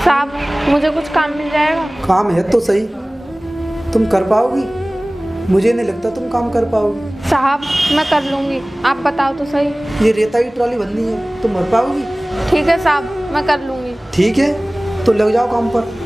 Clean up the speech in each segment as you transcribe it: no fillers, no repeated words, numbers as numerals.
साहब मुझे कुछ काम मिल जाएगा? काम है तो सही, तुम कर पाओगी? मुझे नहीं लगता तुम काम कर पाओगी। साहब मैं कर लूँगी, आप बताओ तो सही। ये रेता की ट्रॉली बंदी है, तुम भर पाओगी? ठीक है साहब मैं कर लूँगी। ठीक है तो लग जाओ काम पर।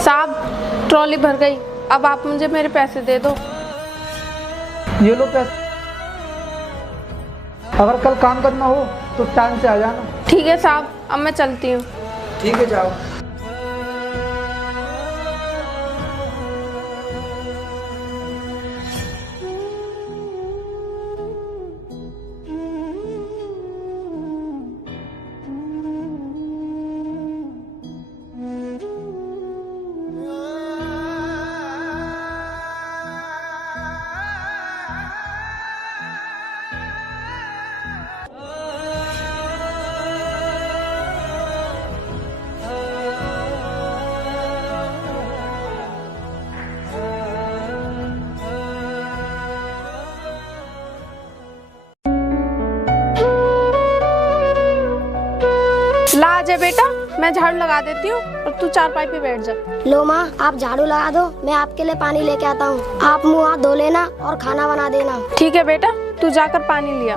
साहब ट्रॉली भर गई, अब आप मुझे मेरे पैसे दे दो। ये लो पैसे। अगर कल काम करना हो तो टाइम से आ जाना। ठीक है साहब, अब मैं चलती हूँ। ठीक है जाओ। ला अजय बेटा, मैं झाड़ू लगा देती हूँ और तू चारपाई पे बैठ जा। लो माँ आप झाड़ू लगा दो, मैं आपके लिए पानी लेके आता हूँ। आप मुँह हाथ धो लेना और खाना बना देना। ठीक है बेटा, तू जाकर पानी लिया।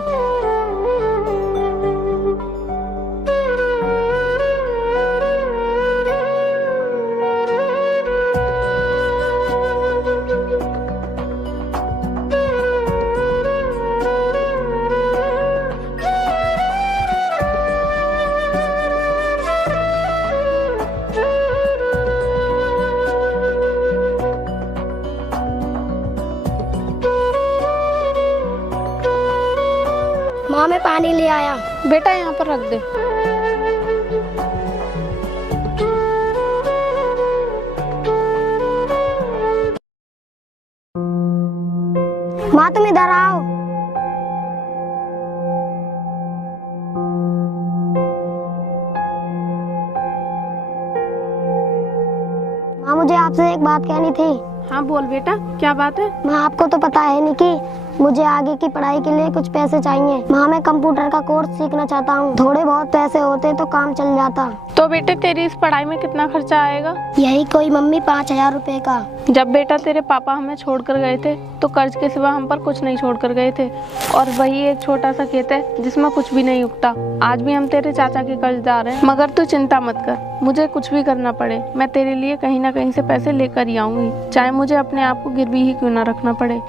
माँ मैं पानी ले आया। बेटा यहाँ पर रख दे। माँ तुम इधर आओ। माँ मुझे आपसे एक बात कहनी थी। हाँ बोल बेटा, क्या बात है? माँ आपको तो पता है नहीं कि मुझे आगे की पढ़ाई के लिए कुछ पैसे चाहिए। माँ मैं कंप्यूटर का कोर्स सीखना चाहता हूँ, थोड़े बहुत पैसे होते तो काम चल जाता। तो बेटे तेरी इस पढ़ाई में कितना खर्चा आएगा? यही कोई मम्मी 5,000 रुपए का। जब बेटा तेरे पापा हमें छोड़कर गए थे तो कर्ज के सिवा हम पर कुछ नहीं छोड़कर गए थे, और वही एक छोटा सा खेत है जिसमें कुछ भी नहीं उगता। आज भी हम तेरे चाचा के कर्जदार हैं, मगर तू चिंता मत कर, मुझे कुछ भी करना पड़े मैं तेरे लिए कहीं ना कहीं से पैसे लेकर ही आऊंगी, चाहे मुझे अपने आप को गिरवी ही क्यों ना रखना पड़े।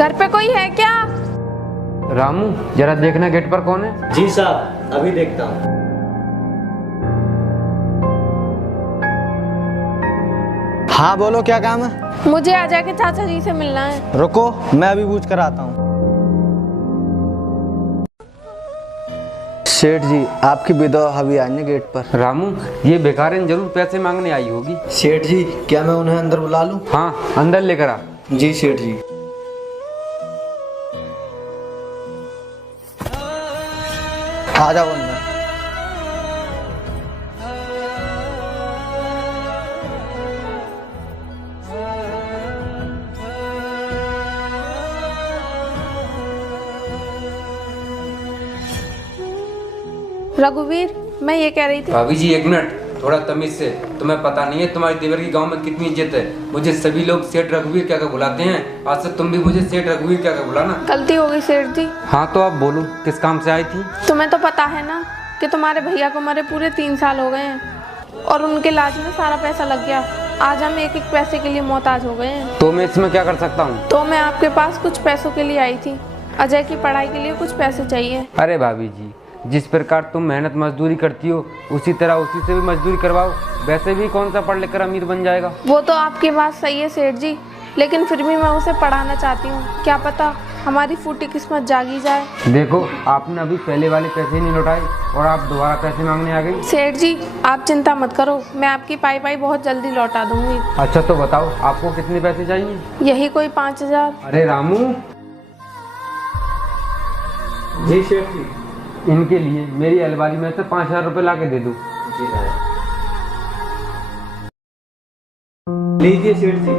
घर पे कोई है क्या? रामू जरा देखना गेट पर कौन है। जी साहब अभी देखता हूँ। हाँ बोलो क्या काम है? मुझे अजय के चाचा जी से मिलना है। रुको मैं अभी पूछ कर आता हूँ। सेठ जी आपकी विधवा अभी आई है गेट पर। रामू ये बेकारिन जरूर पैसे मांगने आई होगी। सेठ जी क्या मैं उन्हें अंदर बुला लूँ? हाँ अंदर लेकर आ। जी सेठ जी। आ जाओ अंदर। रघुवीर मैं ये कह रही थी। भाभी जी एक मिनट। थोड़ा तमीज से। तुम्हें पता नहीं है तुम्हारी देवर की गांव में कितनी इज्जत है। मुझे सभी लोग सेठ रघुवीर क्या बुलाते हैं। आज से तुम भी मुझे सेठ रघुवीर क्या बुलाना। गलती हो गई सेठ जी। हाँ तो आप बोलो, किस काम से आई थी? तुम्हें तो पता है ना कि तुम्हारे भैया को मरे पूरे 3 साल हो गए हैं और उनके इलाज में सारा पैसा लग गया। आज हम एक एक पैसे के लिए मोहताज हो गए हैं। तो मैं इसमें क्या कर सकता हूँ? तो मैं आपके पास कुछ पैसों के लिए आई थी। अजय की पढ़ाई के लिए कुछ पैसे चाहिए। अरे भाभी जी, जिस प्रकार तुम मेहनत मजदूरी करती हो उसी तरह उसी से भी मजदूरी करवाओ। वैसे भी कौन सा पढ़ लिख कर अमीर बन जाएगा। वो तो आपकी बात सही है सेठ जी, लेकिन फिर भी मैं उसे पढ़ाना चाहती हूँ। क्या पता हमारी फूटी किस्मत जागी जाए। देखो, आपने अभी पहले वाले पैसे ही नहीं लौटाए और आप दोबारा पैसे मांगने आ गई। सेठ जी आप चिंता मत करो, मैं आपकी पाई पाई बहुत जल्दी लौटा दूंगी। अच्छा तो बताओ, आपको कितने पैसे चाहिए? यही कोई 5000। अरे रामू जी सेठ जी। इनके लिए मेरी अलमारी में से 5000 रुपये ला के दे दो। जी लीजिए सेठ जी।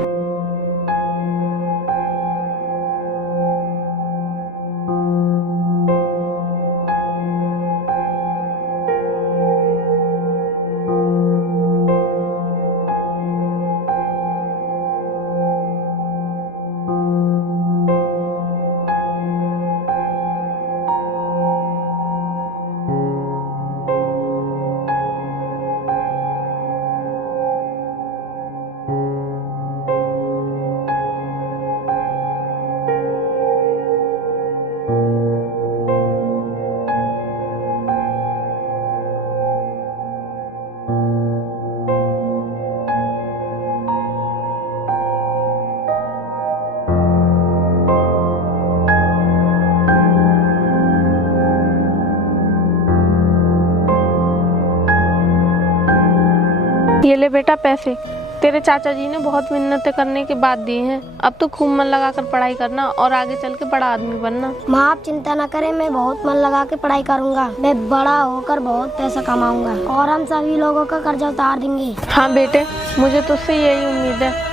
ये ले बेटा पैसे, तेरे चाचा जी ने बहुत मिन्नतें करने के बाद दिए हैं। अब तो खूब मन लगा कर पढ़ाई करना और आगे चल के बड़ा आदमी बनना। माँ आप चिंता न करें, मैं बहुत मन लगा के पढ़ाई करूँगा। मैं बड़ा होकर बहुत पैसा कमाऊंगा और हम सभी लोगों का कर्जा उतार देंगे। हाँ बेटे, मुझे तुझसे यही उम्मीद है।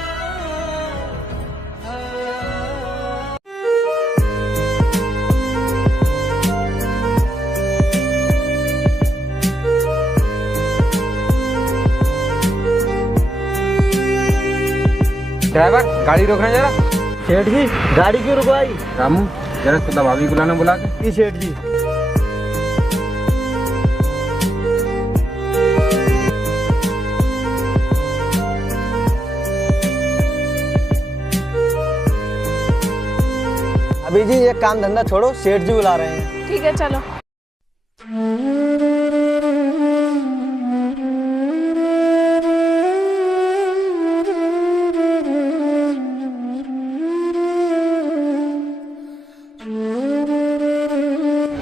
ड्राइवर, गाड़ी रोकना जरा। सेठ जी गाड़ी क्यों रुकवाई? रामू जरा तो भाभी को लाना बुला के। जी सेठ जी। अभी जी ये काम धंधा छोड़ो, सेठ जी बुला रहे हैं। ठीक है चलो।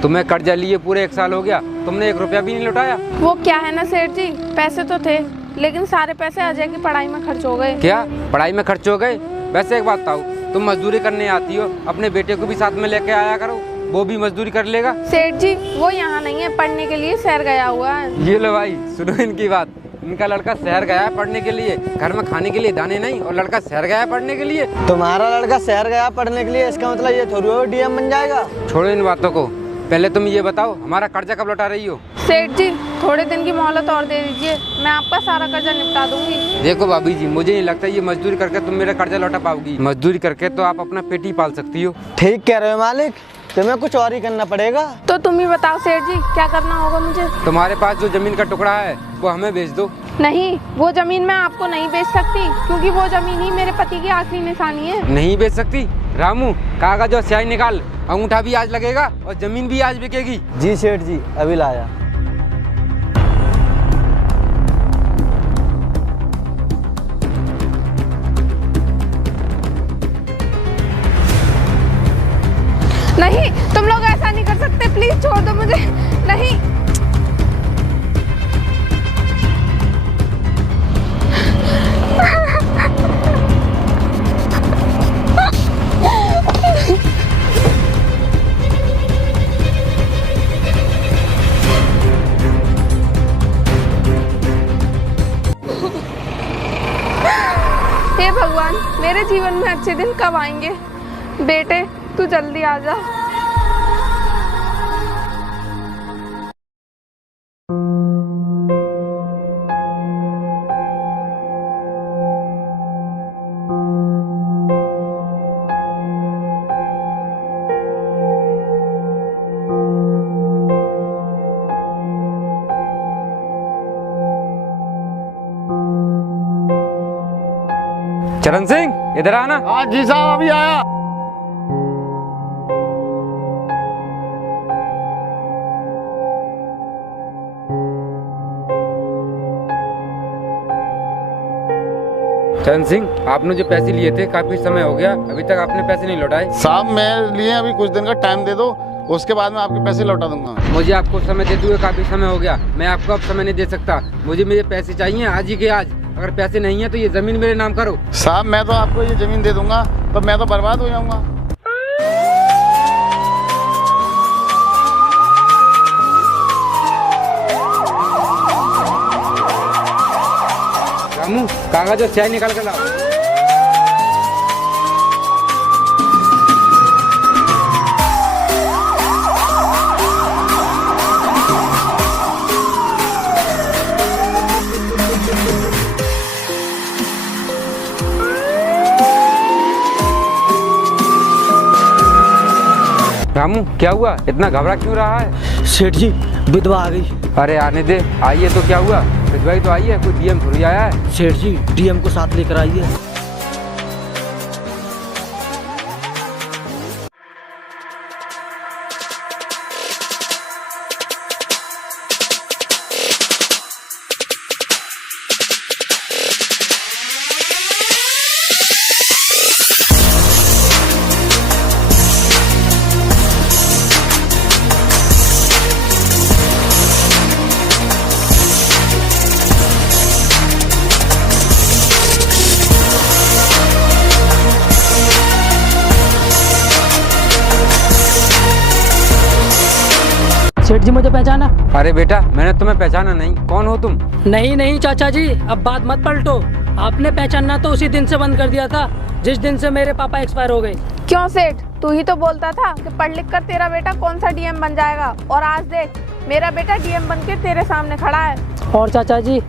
तुम्हें कर्जा लिए पूरे 1 साल हो गया, तुमने 1 रुपया भी नहीं लौटाया। वो क्या है ना सेठ जी, पैसे तो थे लेकिन सारे पैसे अजय की पढ़ाई में खर्च हो गए। क्या पढ़ाई में खर्च हो गए? वैसे एक बात बताओ, तुम मजदूरी करने आती हो, अपने बेटे को भी साथ में लेके आया करो, वो भी मजदूरी कर लेगा। सेठ जी वो यहाँ नहीं है, पढ़ने के लिए शहर गया हुआ है। ये लो भाई, सुनो इनकी बात। इनका लड़का शहर गया है पढ़ने के लिए, घर में खाने के लिए दाने नहीं, और लड़का शहर गया है पढ़ने के लिए। तुम्हारा लड़का शहर गया पढ़ने के लिए, इसका मतलब ये थोड़ी वो डीएम बन जाएगा। छोड़ो इन बातों को, पहले तुम ये बताओ हमारा कर्जा कब लौटा रही हो? सेठ जी थोड़े दिन की मोहलत और दे दीजिए, मैं आपका सारा कर्जा निपटा दूंगी। देखो भाभी जी, मुझे नहीं लगता ये मजदूरी करके तुम मेरा कर्जा लौटा पाओगी। मजदूरी करके तो आप अपना पेट ही पाल सकती हो। ठीक कह रहे हो मालिक, तुम्हें कुछ और ही करना पड़ेगा। तो तुम ही बताओ सेठ जी, क्या करना होगा मुझे? तुम्हारे पास जो जमीन का टुकड़ा है वो हमें बेच दो। नहीं, वो जमीन मैं आपको नहीं बेच सकती, क्योंकि वो जमीन ही मेरे पति की आखिरी निशानी है। नहीं बेच सकती? रामू कागज और स्याही निकाल, अंगूठा भी आज लगेगा और जमीन भी आज बिकेगी। जी सेठ जी अभी लाया। नहीं, तुम लोग ऐसा नहीं कर सकते, प्लीज छोड़ दो मुझे। नहीं हे भगवान, मेरे जीवन में अच्छे दिन कब आएंगे? बेटे तू जल्दी आ जा। चरण सिंह इधर आना। हाँ जी साहब, अभी आया। चरण सिंह, आपने जो पैसे लिए थे काफी समय हो गया, अभी तक आपने पैसे नहीं लौटाए। साहब मैं लिए अभी कुछ दिन का टाइम दे दो, उसके बाद मैं आपके पैसे लौटा दूंगा। मुझे आपको समय देते हुए काफी समय हो गया, मैं आपको अब समय नहीं दे सकता। मुझे मेरे पैसे चाहिए आज ही के आज। अगर पैसे नहीं है तो ये जमीन मेरे नाम करो। साहब मैं तो आपको ये जमीन दे दूंगा, तो मैं तो बर्बाद हो जाऊंगा। रामू, कागज और स्याही निकाल कर लाओ। रामू, क्या हुआ? इतना घबरा क्यों रहा है? सेठ जी, विधवा आ गई। अरे आने दे, आइए तो क्या हुआ? विधवा तो आई है, कोई डीएम थोड़ी आया है। सेठ जी, डीएम को साथ लेकर आइए। सेठ जी मुझे पहचाना? अरे बेटा, मैंने तुम्हें पहचाना नहीं। कौन हो तुम? नहीं नहीं चाचा जी, अब बात मत पलटो। आपने पहचानना तो उसी दिन से बंद कर दिया था जिस दिन से मेरे पापा एक्सपायर हो गए। क्यों सेठ, तू ही तो बोलता था कि पढ़ लिख कर तेरा बेटा कौन सा डीएम बन जाएगा, और आज देख मेरा बेटा डीएम बन के तेरे सामने खड़ा है। और चाचा जी,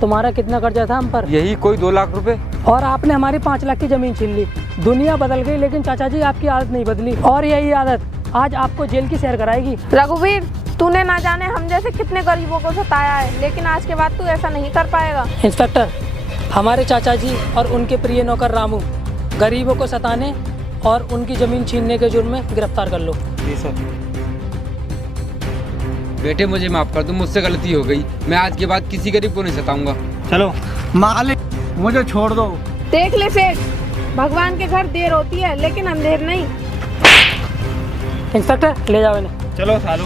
तुम्हारा कितना कर्जा था हम पर? यही कोई 2 लाख रुपए। और आपने हमारी 5 लाख की जमीन छीन ली। दुनिया बदल गई लेकिन चाचा जी आपकी आदत नहीं बदली, और यही आदत आज आपको जेल की सैर कराएगी। रघुवीर, तूने ना जाने हम जैसे कितने गरीबों को सताया है, लेकिन आज के बाद तू ऐसा नहीं कर पाएगा। इंस्पेक्टर, हमारे चाचा जी और उनके प्रिय नौकर रामू गरीबों को सताने और उनकी जमीन छीनने के जुर्म में गिरफ्तार कर लो। जी सर। बेटे मुझे माफ कर दो, मुझसे गलती हो गई। मैं आज के बाद किसी गरीब को नहीं सताऊंगा। चलो मालिक, मुझे छोड़ दो। देख ले सेठ, भगवान के घर देर होती है लेकिन अंधेर नहीं। इंस्पेक्टर, ले जाओ इन्हें। चलो सालू।